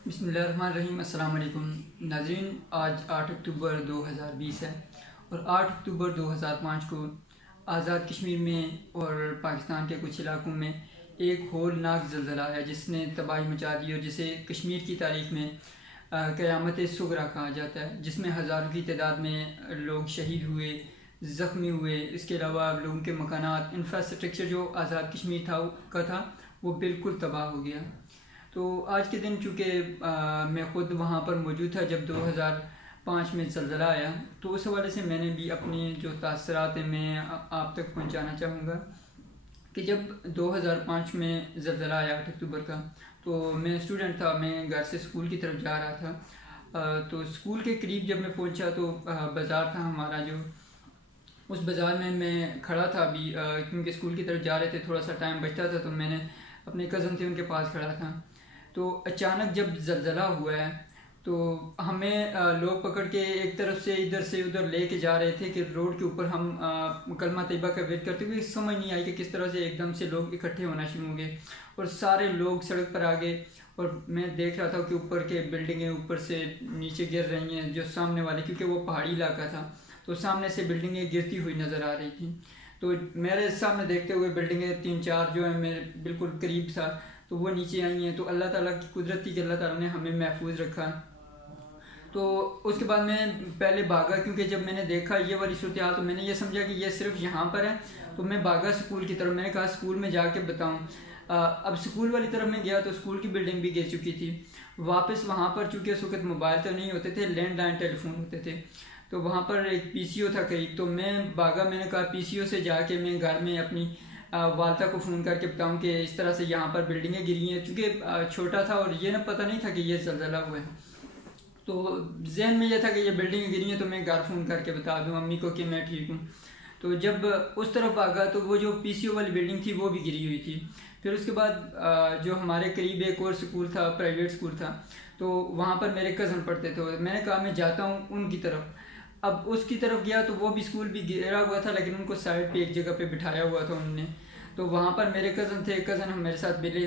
बिस्मिल्लाहिर्रहमानिर्रहीम। अस्सलाम वालेकुम नाज़रीन, आज 8 अक्टूबर 2020 है और 8 अक्टूबर 2005 को आज़ाद कश्मीर में और पाकिस्तान के कुछ इलाकों में एक होलनाक ज़लज़ला आया जिसने तबाही मचा दी और जिसे कश्मीर की तारीख़ में क़यामत सुगरा कहा जाता है, जिसमें हज़ारों की तादाद में लोग शहीद हुए, ज़ख्मी हुए। इसके अलावा लोगों के मकानात, इंफ्रास्ट्रक्चर जो आज़ाद कश्मीर था वो बिल्कुल तबाह हो गया। तो आज के दिन चूँकि मैं ख़ुद वहाँ पर मौजूद था जब 2005 में ज़लज़ला आया, तो उस हवाले से मैंने भी अपने जो तासरात हैं मैं आप तक पहुँचाना चाहूँगा कि जब 2005 में ज़लज़ला आया 8 अक्टूबर का, तो मैं स्टूडेंट था, मैं घर से स्कूल की तरफ जा रहा था। तो स्कूल के करीब जब मैं पहुँचा तो बाज़ार था हमारा, जो उस बाज़ार में मैं खड़ा था अभी, क्योंकि स्कूल की तरफ जा रहे थे, थोड़ा सा टाइम बचता था, तो मैंने अपने कज़न थे उनके पास खड़ा था। तो अचानक जब ज़लज़ला हुआ है तो हमें लोग पकड़ के एक तरफ से इधर से उधर लेके जा रहे थे कि रोड के ऊपर हम कलमा तैयबा का वेट करते हुए, समझ नहीं आई कि किस तरह से एकदम से लोग इकट्ठे होना शुरू हो गए और सारे लोग सड़क पर आ गए। और मैं देख रहा था कि ऊपर के बिल्डिंगें ऊपर से नीचे गिर रही हैं, जो सामने वाले, क्योंकि वो पहाड़ी इलाका था तो सामने से बिल्डिंगें गिरती हुई नज़र आ रही थी। तो मेरे सामने देखते हुए बिल्डिंगें 3-4 जो है मेरे बिल्कुल करीब था, तो वो नीचे आई हैं। तो अल्लाह ताला की कुदरत थी कि अल्लाह ताला ने हमें महफूज रखा। तो उसके बाद मैं पहले भागा, क्योंकि जब मैंने देखा ये वाली सूरत हाल तो मैंने ये समझा कि ये सिर्फ यहाँ पर है। तो मैं भागा स्कूल की तरफ, मैंने कहा स्कूल में जाके बताऊँ। अब स्कूल वाली तरफ में गया तो स्कूल की बिल्डिंग भी गिर चुकी थी। वापस वहाँ पर चूँकि उस वक्त मोबाइल तो नहीं होते थे, लैंडलाइन टेलीफोन होते थे, तो वहाँ पर एक पीसीओ था करीब। तो मैं भागा, मैंने कहा पीसीओ से जाके मैं घर में अपनी वालदा को फ़ोन करके बताऊँ कि इस तरह से यहाँ पर बिल्डिंगें गिरी हैं, चूँकि छोटा था और ये ना पता नहीं था कि ये ज़लज़ला हुआ है। तो जहन में यह था कि ये बिल्डिंगें गिरी हैं, तो मैं घर फ़ोन करके बता दूँ अम्मी को कि मैं ठीक हूँ। तो जब उस तरफ भागा तो वो जो पीसीओ वाली बिल्डिंग थी वो भी गिरी हुई थी। फिर उसके बाद जो हमारे करीब एक और स्कूल था, प्राइवेट स्कूल था, तो वहाँ पर मेरे कज़न पढ़ते थे। मैंने कहा मैं जाता हूँ उनकी तरफ। अब उसकी तरफ गया तो वो भी स्कूल भी गिरा हुआ था, लेकिन उनको साइड पे एक जगह पे बिठाया हुआ था उन्होंने। तो वहाँ पर मेरे कज़न थे, कज़न हम मेरे साथ मिले।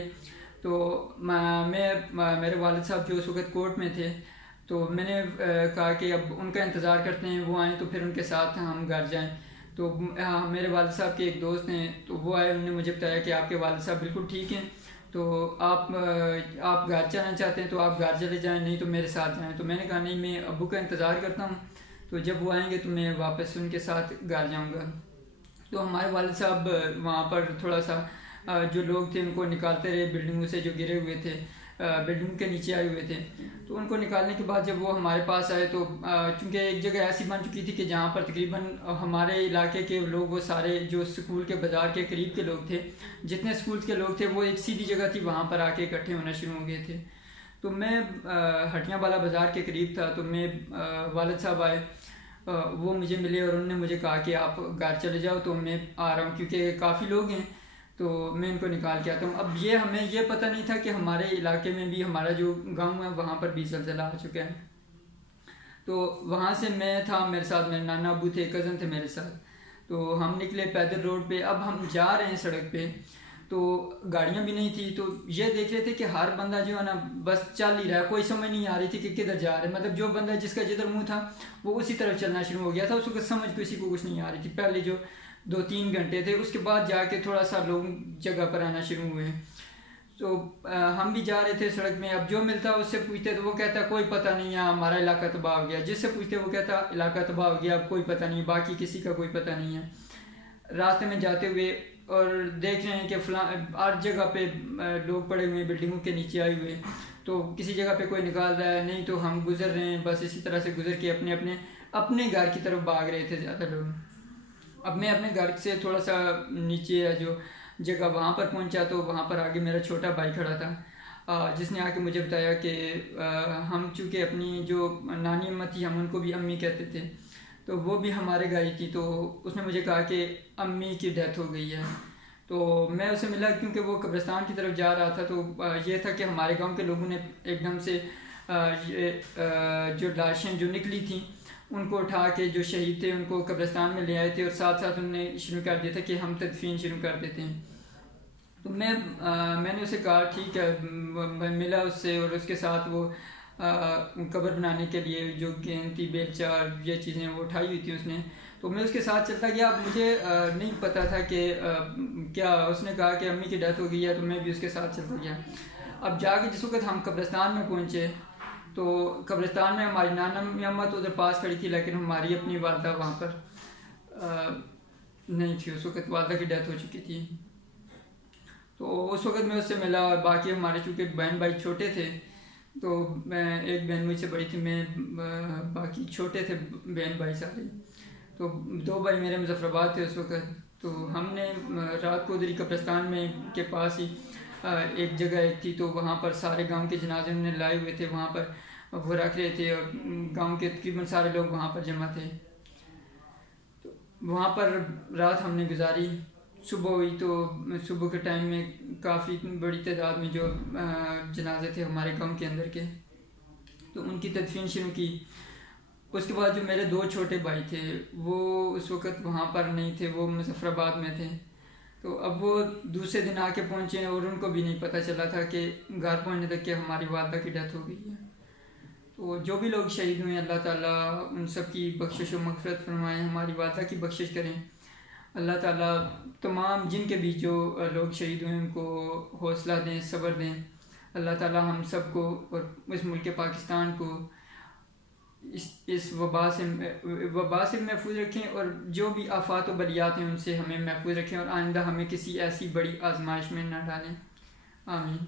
तो मैं मेरे वालिद साहब जो उस वक्त कोर्ट में थे, तो मैंने कहा कि अब उनका इंतज़ार करते हैं, वो आएँ तो फिर उनके साथ हम घर जाएँ। तो मेरे वालिद साहब के एक दोस्त हैं, तो वो आए, उन्होंने मुझे बताया कि आपके वालिद साहब बिल्कुल ठीक हैं, तो आप घर जाना चाहते हैं तो आप घर चले जाएँ, नहीं तो मेरे साथ जाएँ। तो मैंने कहा नहीं, मैं अब्बू का इंतज़ार करता हूँ, तो जब वो आएंगे तो मैं वापस उनके साथ घर जाऊंगा। तो हमारे वालिद साहब वहाँ पर थोड़ा सा जो लोग थे उनको निकालते रहे बिल्डिंगों से, जो गिरे हुए थे, बिल्डिंग के नीचे आए हुए थे। तो उनको निकालने के बाद जब वो हमारे पास आए तो चूँकि एक जगह ऐसी बन चुकी थी कि जहाँ पर तकरीबन हमारे इलाके के लोग, वो सारे जो स्कूल के बाज़ार के करीब के लोग थे, जितने स्कूल के लोग थे, वो एक सीधी जगह थी, वहाँ पर आके इकट्ठे होना शुरू हो गए थे। तो मैं हटियाँ वाला बाज़ार के करीब था, तो मैं वालिद साहब आए, वो मुझे मिले और उन्होंने मुझे कहा कि आप घर चले जाओ। तो मैं आ रहा हूँ, क्योंकि काफ़ी लोग हैं, तो मैं इनको निकाल के आता हूँ। अब ये हमें ये पता नहीं था कि हमारे इलाके में भी, हमारा जो गांव है वहाँ पर भी ज़लज़ला आ चुका है। तो वहाँ से मैं था, मेरे साथ मेरे नाना अबू थे, कज़न थे मेरे साथ। तो हम निकले पैदल रोड पे। अब हम जा रहे हैं सड़क पे, तो गाड़ियाँ भी नहीं थी, तो ये देख रहे थे कि हर बंदा जो है ना बस चल ही रहा है, कोई समझ नहीं आ रही थी कि किधर जा रहे हैं। मतलब जो बंदा जिसका जिधर मुंह था वो उसी तरफ चलना शुरू हो गया था। उसको समझ किसी को कुछ नहीं आ रही थी पहले जो 2-3 घंटे थे। उसके बाद जाके थोड़ा सा लोग जगह पर आना शुरू हुए। तो हम भी जा रहे थे सड़क में। अब जो मिलता उससे पूछते तो वो कहता कोई पता नहीं है, हमारा इलाका तबाह हो गया। जिससे पूछते वो कहता इलाका तबाह हो गया, अब कोई पता नहीं, बाकी किसी का कोई पता नहीं है। रास्ते में जाते हुए और देख रहे हैं कि फलां हर जगह पे लोग पड़े हुए हैं, बिल्डिंगों के नीचे आए हुए, तो किसी जगह पे कोई निकाल रहा है, नहीं तो हम गुजर रहे हैं। बस इसी तरह से गुजर के अपने घर की तरफ भाग रहे थे ज़्यादा लोग। अब मैं अपने घर से थोड़ा सा नीचे है जो जगह, वहाँ पर पहुँचा, तो वहाँ पर आगे मेरा छोटा भाई खड़ा था, जिसने आके मुझे बताया कि हम चूँकि अपनी जो नानी अम्मा थी, हम उनको भी अम्मी कहते थे, तो वो भी हमारे घर ही थी। तो उसने मुझे कहा कि अम्मी की डेथ हो गई है। तो मैं उसे मिला, क्योंकि वो कब्रिस्तान की तरफ जा रहा था। तो ये था कि हमारे गांव के लोगों ने एकदम से जो लाशें जो निकली थी उनको उठा के, जो शहीद थे उनको कब्रिस्तान में ले आए थे, और साथ साथ उन्होंने शुरू कर दिया था कि हम तदफीन शुरू कर देते हैं। तो मैंने उसे कहा ठीक है, मैं मिला उससे और उसके साथ वो कब्र बनाने के लिए जो कीमती बेलचा ये चीज़ें वो उठाई हुई थी उसने। तो मैं उसके साथ चलता गया। अब मुझे नहीं पता था कि क्या उसने कहा कि अम्मी की डेथ हो गई है, तो मैं भी उसके साथ चलता गया। अब जाके जिस वक्त हम कब्रिस्तान में पहुँचे तो कब्रिस्तान में हमारी नाना अम्मा तो उधर पास खड़ी थी, लेकिन हमारी अपनी वालदा वहाँ पर नहीं थी। उस वक्त वालदा की डेथ हो चुकी थी। तो उस वक्त मैं उससे मिला और बाकी हमारे चूँकि बहन भाई छोटे थे, तो मैं एक बहन मुझसे बड़ी थी, मैं बाकी छोटे थे बहन भाई सारे। तो 2 भाई मेरे मुजफ्फराबाद थे उस वक्त। तो हमने रात को उधरी कब्रिस्तान में के पास ही एक जगह एक थी, तो वहाँ पर सारे गांव के जनाजे उन्होंने लाए हुए थे, वहाँ पर वो रख रहे थे और गांव के तकरीबन सारे लोग वहाँ पर जमा थे। तो वहाँ पर रात हमने गुजारी। सुबह हुई तो सुबह के टाइम में काफ़ी बड़ी तादाद में जो जनाजे थे हमारे गांव के अंदर के, तो उनकी तदफीन शुरू की। उसके बाद जो मेरे 2 छोटे भाई थे वो उस वक़्त वहाँ पर नहीं थे, वो मुजफ्फराबाद में थे। तो अब वो दूसरे दिन आके पहुँचे और उनको भी नहीं पता चला था कि घर पहुँचने तक कि हमारी वालदा की डेथ हो गई है। तो जो भी लोग शहीद हुए अल्लाह ताला उन सब की बख्शिश व मग़फ़िरत फरमाएँ, हमारी वालदा की बख्शिश करें। अल्लाह ताला तमाम जिनके भी जो लोग शहीद हुए उनको हौसला दें, सब्र दें। अल्लाह ताला हम सब को और इस मुल्क पाकिस्तान को इस वबा से महफूज रखें और जो भी आफात व बलियात हैं उनसे हमें महफूज रखें और आइंदा हमें किसी ऐसी बड़ी आजमाइश में न डालें। आमीन।